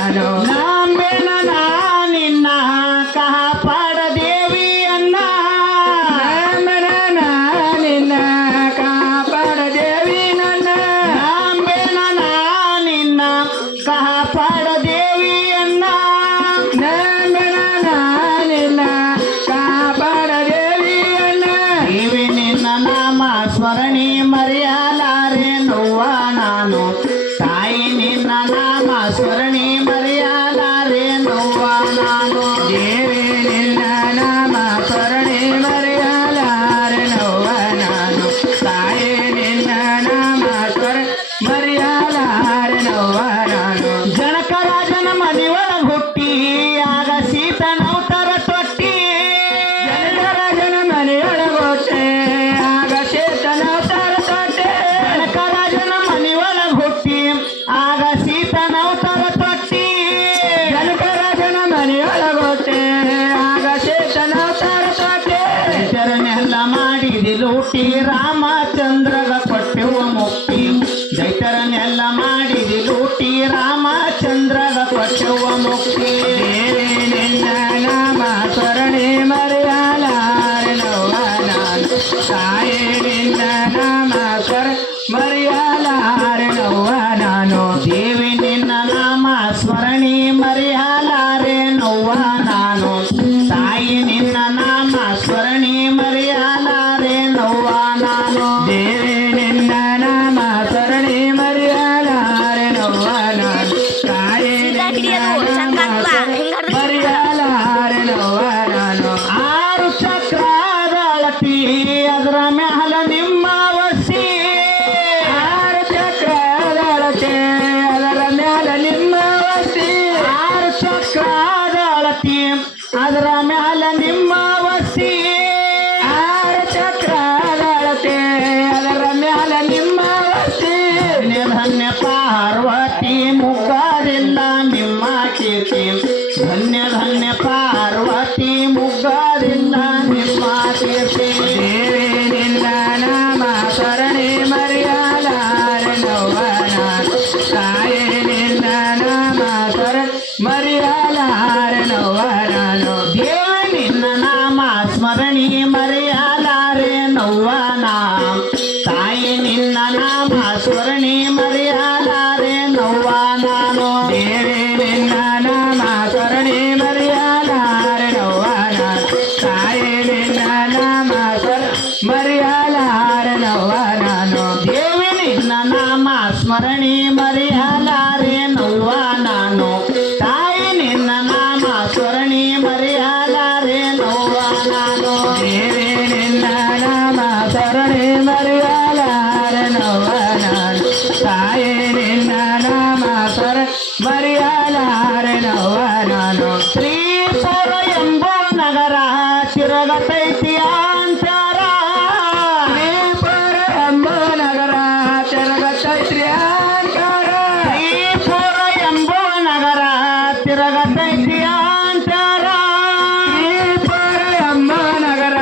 ನಾನು ನಂಬೆನ ನಾ ನಿನ್ನ ಕಾಪಾಡ ದೇವಿಯನ್ನ ನಂಬೆನ ನಿನ್ನ ಕಾಪಾಡ ದೇವಿ ನನ್ನ ನಂಬೆನ ನಾ ನಿನ್ನ ಕಾಪಾಡ ದೇವಿಯನ್ನ ನಂಬೆನ ನಿನ್ನ ಕಾಪಾಡ ದೇವಿಯನ್ನ ದೇವಿ ನಿನ್ನ ನಾಮ ಸ್ಮರಣೆ ಮರೆಯಲಾರೆ ನೋವ ನಾನು ತಾಯಿ ನಿನ್ನ ನಾಮ ಸ್ಮರಣೆ ಮರೆಯಲಾರೆ ನೋವ ನಾನು ದೇವಿ ನಿನ್ನ ನಾಮ ಸ್ಮರಣೆ ಮರೆಯಲಾರೆ ನೋವ ನಾನು ತಾಯಿ ನಿನ್ನ ನಾಮ ಸ್ಮರಣೆ ಮರೆಯಲಾರೆ ನೋವ ನಾನು ಜನಕರಾಜನ ಮನೆಯೊಳಗ ಹುಟ್ಟಿ ಆಗ ಸೀತನವತರ ತೊಟ್ಟಿ ಜನಕರಾಜನ ಮನೆಯೊಳಗೊಟ್ಟೆ ಆಗ ಶೇತನವತಾರ ತೊಟ್ಟೆ ಜನಕರಾಜನ ಮನೆಯೊಳಗ ಹುಟ್ಟಿ ಆಗ ಸೀತನವತರ ತೊಟ್ಟಿ ಜನಕರಾಜನ ಮನೆಯೊಳಗೊಟ್ಟೆ ಆಗ ಶೇತನವತಾರ ತೊಟ್ಟೆ ದೈತರನ್ನೆಲ್ಲ ಮಾಡಿದಿ ಲೂಟಿ ರಾಮಚಂದ್ರಗ ಕೊಟ್ಟೆವ ಮುಕ್ತಿ ದೈತರನ್ನೆಲ್ಲ ಮಾಡಿದಿ ಲೂಟಿ ರಾಮಚಂದ್ರಗ ಕೊಟ್ಟೆವ ಮುಕ್ತಿ ದೇವಿ ನಿನ್ನ ನಾಮ ಸ್ಮರಣೆ ಮರೆಯಲಾರೆ ನೋವ ನಾನು ತಾಯಿ ನಿನ್ನ ನಾಮ ಮರೆಯಲಾರೆ ನೋವ ನಾನು ದೇವಿ ನಿನ್ನ ನಾಮ ಸ್ಮರಣೆ ಮರೆಯಲಾರೆ ನೋವ ನಾನು ತಾಯಿ ನಿನ್ನ ನಾಮ ಸ್ಮರಣೆ ಮರೆಯಲಾರೆ ನೋವ ನಾನು ದೇವಿ ನಿನ್ನ ನಾಮ ಸ್ಮರಣೆ ಮರೆಯಲಾರೆ ನೋವ ನಾನು ತಾಯಿ ನಿನ್ನ ನಾಮ ಮರೆಯಲಾರೆ ನೋವ ನಾನು ಆರು ಚಕ್ರದ ಅಳತಿ ಅದರ ಮ್ಯಾಲ ನಿಮ್ಮ ವಸಿ ಆರು ಚಕ್ರದೊಳಗೆ ಅದರ ಮ್ಯಾಲ ನಿಮ್ಮ ವಸ್ತಿ ಆರು ಚಕ್ರದ ಅಳತಿ ಅದರ ಮ್ಯಾಲ ನಿಮ್ಮ ವಸಿ ಆರು ಚಕ್ರದೊಳಗೆ ಅದರ ಮ್ಯಾಲ ನಿಮ್ಮ ವಸ್ತಿ ಧನ್ಯ ಧನ್ಯ ಪಾರ್ವತಿ ಮುಗ್ಗರಿಲ್ಲ ನಿಮ್ಮ ಕೀರ್ತಿ ಧನ್ಯ ಧನ್ಯ ಪಾರ್ವತಿ ಮುಗ್ಗರಿಲ್ಲ ನಿಮ್ಮ ಕೀರ್ತಿ ದೇವಿ ನಿನ್ನ ನಾಮ ಸ್ಮರಣೆ ಮರೆಯಲಾರೆ ನೋವ ನಾನು ತಾಯಿ ನಿನ್ನ ನಾಮ ಸ್ಮರಣೆ ಮರೆಯಲಾರೆ ನೋವ ನಾನು ದೇವಿ ನಿನ್ನ ನಾಮ ಸ್ಮರಣೆ ಮರೆಯಲಾರೆ ನೋವ ನಾ ತಾಯಿ ನಿನ್ನ ನಾಮ ಸ್ಮರಣೆ ಮರೆಯಲಾರೆ ನೋವ ನಾನು ದೇವಿ ನಿನ್ನ ನಾಮ ಸ್ಮರಣೆ ಮರೆಯಲಾರೆ ನೋವ ನಾನು ತಾಯಿ ನಿನ್ನ ನಾಮ ಮರೆಯಲಾರೆ ನೋವ ನಾನು ದೇವಿ ನಿನ್ನ ನಾಮ ಸ್ಮರಣೆ ಮರೆಯಲಾರೆ ನೋವ ನಾನು ತಾಯಿ ನಿನ್ನ ನಾಮ ಸ್ಮರಣೆ ಮರೆಯಲಾರೆ ನೋವ ನಾನು ದೇವಿ ನಿನ್ನ ನಾಮ ಸ್ಮರಣೆ ಮರೆಯಲಾರೆ ನೋವ ನಾನು ತಾಯಿ ನಿನ್ನ ನಾಮ ಸ್ಮರಣೆ ಮರೆಯಲಾರೆ ನೋವ ನಾನು ಶ್ರೀಪುರ ಎಂಬ ನಗರ ತಿರುಗತೈತಿ ಅಂತರ ಶ್ರೀಪುರ ಎಂಬ ನಗರ ತಿರುಗತೈತ್ರಿ ಅಂಕಾರ ಶ್ರೀಪುರ ಎಂಬ ನಗರ ತಿರುಗತೈತಿ ಅಂತರ ಶ್ರೀಪುರ ಎಂಬ ನಗರ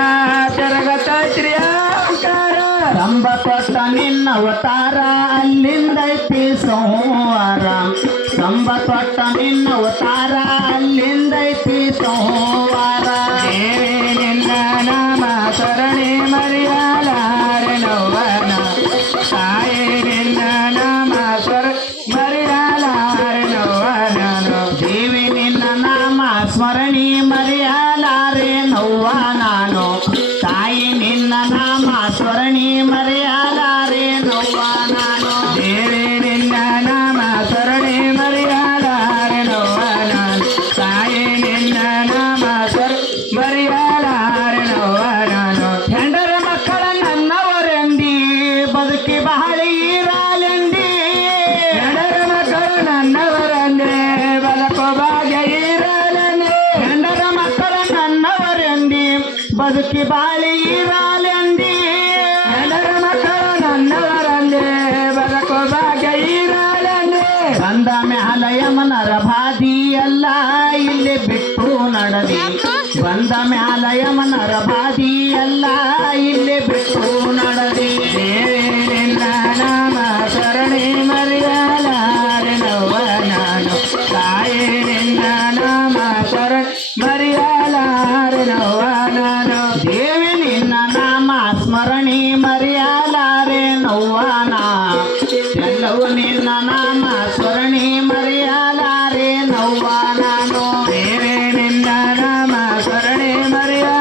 ತಿರುಗತೈತ್ರಿ ಅಂಕಾರ ಕಂಬ ಕೊಟ್ಟ ನಿನ್ನ ಅವತಾರ ಅಲ್ಲಿಂದೈತಿ ಸೋಮವಾರ ಕಂಬ ಕೊಟ್ಟ ನಿನ್ನ ಅವತಾರ ಅಲ್ಲಿಂದೈತಿ ಸೋಮವಾರ ದೇವಿ ನಿನ್ನ ನಾಮ ಸ್ಮರಣೆ ಮರೆಯಲಾರೆ ನೋವ ನಾನು ತಾಯಿ ನಿನ್ನ ನಾಮ ಮರೆಯಲಾರೆ ನೋವ ನಾನು ದೇವಿ ನಿನ್ನ ನಾಮ ಸ್ಮರಣೆ ಮರೆಯಲಾರೆ ನೋವ ನಾನು ತಾಯಿ ನಿನ್ನ ನಾಮ ಸ್ಮರಣೆ ಮರೆಯಲಾರೆ ನೋವ ನಾನು ದೇವಿ ನಿನ್ನ ನಾಮ ಸ್ಮರಣೆ ಮರೆಯಲಾರೆ ನೋವ ನಾನು ತಾಯಿ ನಿನ್ನ ನಾಮ ಮರೆಯಲಾರೆ ನೋವ ನಾನು ಹೆಂಡರ ಮಕ್ಕಳ ನನ್ನವರೆಂದಿ ಬದುಕಿ ಬಹಳ ಇರಲೆಂದಿ ಹೆಂಡರ ಮಕ್ಕಳು ನನ್ನವರಂದೆ ಬಲಕೋ ಭಾಗ್ಯ ಇರಲನೆ ಹೆಂಡರ ಮಕ್ಕಳ ನನ್ನವರೆಂದಿ ಬದುಕಿ ಬಾಳ ಇರಲೆಂದಿ ಹೆಂಡರ ಮಕ್ಕಳು ನನ್ನವರಂದೆ ಬಲಕೋ ಭಾಗ್ಯ ಇರಲನೆ ಬಂದ ಮ್ಯಾಲ ಯಮನರ ಬಾದಿ ಎಲ್ಲ ಇಲ್ಲಿ ಬಿಟ್ಟು ನಡದಿ ಬಂದ ಮ್ಯಾಲ ಯಮನರ ಬಾದಿ ಎಲ್ಲ ಇಲ್ಲಿ ಬಿಟ್ಟು ನಡದಿ ದೇವಿ ನಿನ್ನ ನಾಮ ಸ್ಮರಣೆ ಮರೆಯಲಾರೆ ನೋವ ನಾನು ತಾಯಿ ನಿನ್ನ ನಾಮ ಶರಣ ಮರೆಯಲಾರೆ ನೋವ ನಾನು ದೇವಿ ನಿನ್ನ ನಾಮ ಸ್ಮರಣಿ ಮರೆಯಲಾರೆ ನೋವಾನ ಎಲ್ಲವೂ ನಿನ್ನ ನಾಮ ಸ್ಮರಣಿ ಮರೆಯಲಾರೆ ನೋವ ನಾನು ದೇವಿ ನಿನ್ನ ನಾಮ ಶರಣೆ